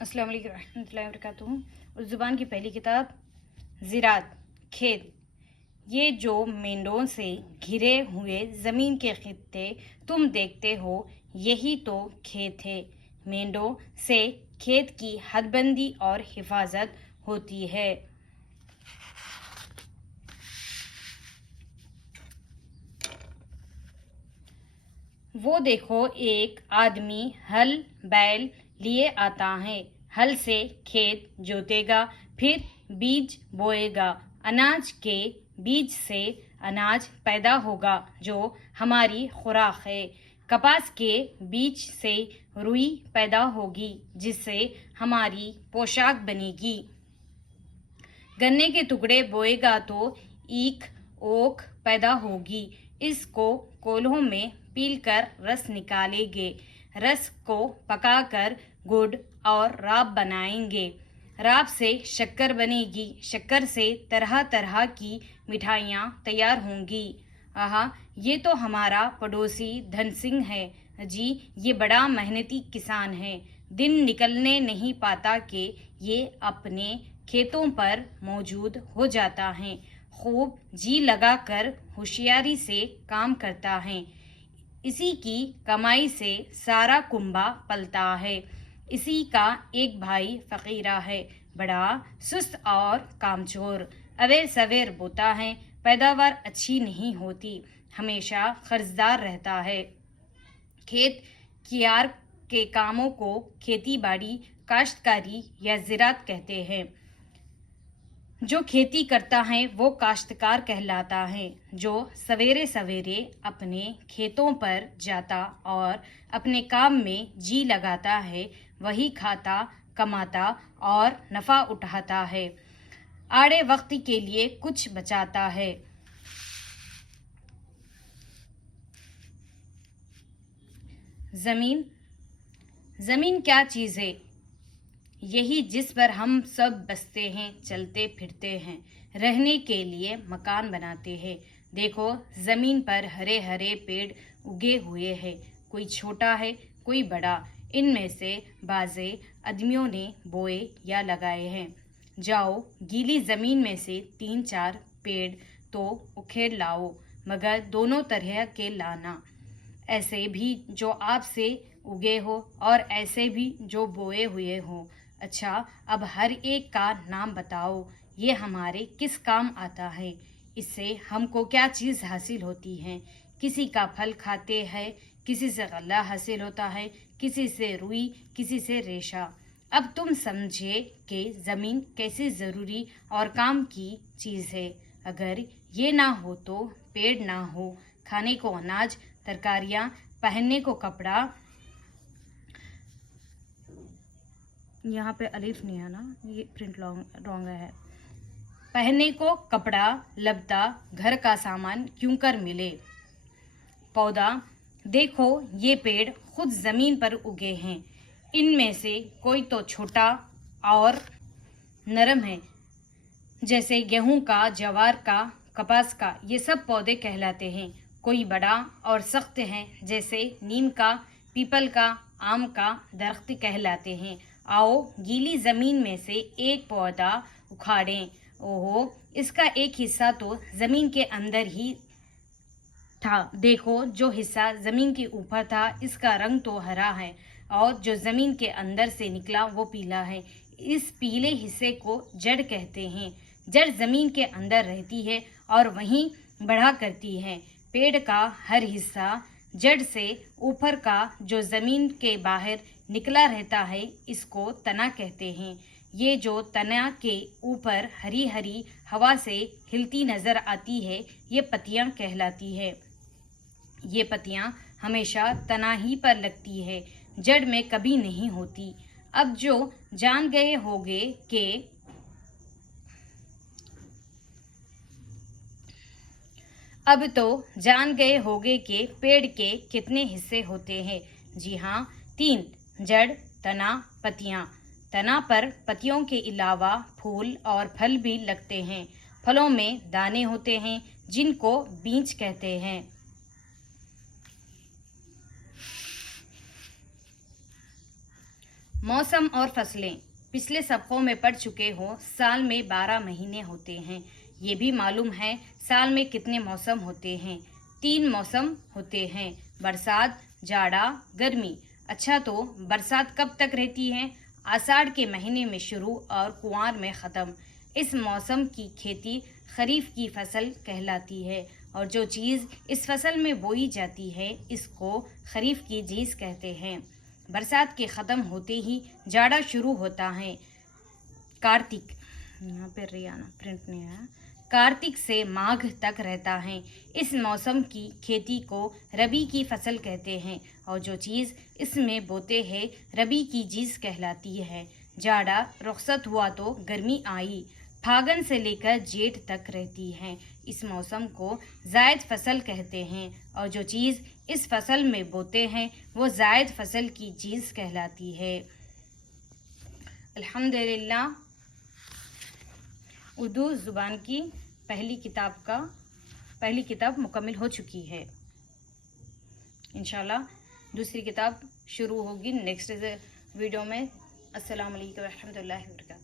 अस्सलाम वालेकुम रहमतुल्लाहि व बरकातुहू। उर्दू ज़ुबान की पहली किताब ज़िरात खेत। ये जो मेंढों से घिरे हुए ज़मीन के खित्ते तुम देखते हो, यही तो खेत है। मेंढों से खेत की हदबंदी और हिफाजत होती है। वो देखो, एक आदमी हल बैल लिए आता है। हल से खेत जोतेगा, फिर बीज बोएगा। अनाज के बीज से अनाज पैदा होगा जो हमारी खुराक है। कपास के बीज से रुई पैदा होगी जिससे हमारी पोशाक बनेगी। गन्ने के टुकड़े बोएगा तो ईख ओख पैदा होगी। इसको कोल्हों में पीलकर रस निकालेंगे। रस को पकाकर गुड़ और राब बनाएंगे। राब से शक्कर बनेगी। शक्कर से तरह तरह की मिठाइयाँ तैयार होंगी। आहा, ये तो हमारा पड़ोसी धन सिंह है जी। ये बड़ा मेहनती किसान है। दिन निकलने नहीं पाता कि ये अपने खेतों पर मौजूद हो जाता है। खूब जी लगाकर होशियारी से काम करता है। इसी की कमाई से सारा कुंबा पलता है। इसी का एक भाई फकीरा है, बड़ा सुस्त और कामचोर। अवेर सवेर बोता है, पैदावार अच्छी नहीं होती, हमेशा कर्जदार रहता है। खेत कियार के कामों को खेती बाड़ी काश्तकारी या ज़िरात कहते हैं। जो खेती करता है वो काश्तकार कहलाता है। जो सवेरे सवेरे अपने खेतों पर जाता और अपने काम में जी लगाता है, वही खाता कमाता और नफ़ा उठाता है। आड़े वक्त के लिए कुछ बचाता है। ज़मीन। ज़मीन क्या चीज़ है? यही जिस पर हम सब बसते हैं, चलते फिरते हैं, रहने के लिए मकान बनाते हैं। देखो, ज़मीन पर हरे हरे पेड़ उगे हुए हैं, कोई छोटा है कोई बड़ा। इनमें से बाज़े आदमियों ने बोए या लगाए हैं। जाओ, गीली ज़मीन में से 3-4 पेड़ तो उखेड़ लाओ, मगर दोनों तरह के लाना। ऐसे भी जो आपसे उगे हो और ऐसे भी जो बोए हुए हो। अच्छा, अब हर एक का नाम बताओ, ये हमारे किस काम आता है? इससे हमको क्या चीज़ हासिल होती है? किसी का फल खाते हैं, किसी से गल्ला हासिल होता है, किसी से रुई, किसी से रेशा। अब तुम समझे कि ज़मीन कैसे ज़रूरी और काम की चीज़ है। अगर ये ना हो तो पेड़ ना हो, खाने को अनाज, तरकारियाँ, पहनने को कपड़ा। यहाँ पे अलिफ नहीं है ना, ये प्रिंट रॉन्ग है। पहनने को कपड़ा, लबता, घर का सामान क्यों कर मिले। पौधा। देखो, ये पेड़ खुद जमीन पर उगे हैं। इनमें से कोई तो छोटा और नरम है, जैसे गेहूं का, जवार का, कपास का। ये सब पौधे कहलाते हैं। कोई बड़ा और सख्त है, जैसे नीम का, पीपल का, आम का दरख्त कहलाते हैं। आओ, गीली जमीन में से एक पौधा उखाड़ें। ओहो, इसका एक हिस्सा तो जमीन के अंदर ही था। देखो, जो हिस्सा जमीन के ऊपर था, इसका रंग तो हरा है और जो जमीन के अंदर से निकला वो पीला है। इस पीले हिस्से को जड़ कहते हैं। जड़ जमीन के अंदर रहती है और वहीं बढ़ा करती है। पेड़ का हर हिस्सा जड़ से ऊपर का जो जमीन के बाहर निकला रहता है, इसको तना कहते हैं। ये जो तना के ऊपर हरी हरी हवा से हिलती नजर आती है, ये पत्तियां कहलाती है। ये पत्तियां हमेशा तना ही पर लगती है, जड़ में कभी नहीं होती। अब जो जान गए होगे कि अब तो जान गए होगे कि पेड़ के कितने हिस्से होते हैं। जी हाँ, 3। जड़, तना, पत्तियां। तना पर पत्तियों के अलावा फूल और फल भी लगते हैं। फलों में दाने होते हैं जिनको बीज कहते हैं। मौसम और फसलें पिछले सबकों में पढ़ चुके हो। साल में 12 महीने होते हैं। ये भी मालूम है साल में कितने मौसम होते हैं। 3 मौसम होते हैं, बरसात, जाड़ा, गर्मी। अच्छा, तो बरसात कब तक रहती है? आषाढ़ के महीने में शुरू और कुंवार में ख़त्म। इस मौसम की खेती खरीफ की फसल कहलाती है और जो चीज़ इस फसल में बोई जाती है इसको खरीफ की चीज़ कहते हैं। बरसात के ख़त्म होते ही जाड़ा शुरू होता है। कार्तिक, यहाँ पे रियाना प्रिंट नहीं है, कार्तिक से माघ तक रहता है। इस मौसम की खेती को रबी की फसल कहते हैं और जो चीज़ इसमें बोते हैं रबी की चीज़ कहलाती है। जाड़ा रुखसत हुआ तो गर्मी आई। फागन से लेकर जेठ तक रहती है। इस मौसम को जायद फसल कहते हैं और जो चीज़ इस फसल में बोते हैं वो जायद फसल की चीज़ कहलाती है। अल्हम्दुलिल्लाह, उर्दू ज़ुबान की पहली किताब मुकम्मल हो चुकी है। इंशाल्लाह दूसरी किताब शुरू होगी नेक्स्ट वीडियो में। अस्सलाम वालेकुम व रहमतुल्लाहि व बरकातहू।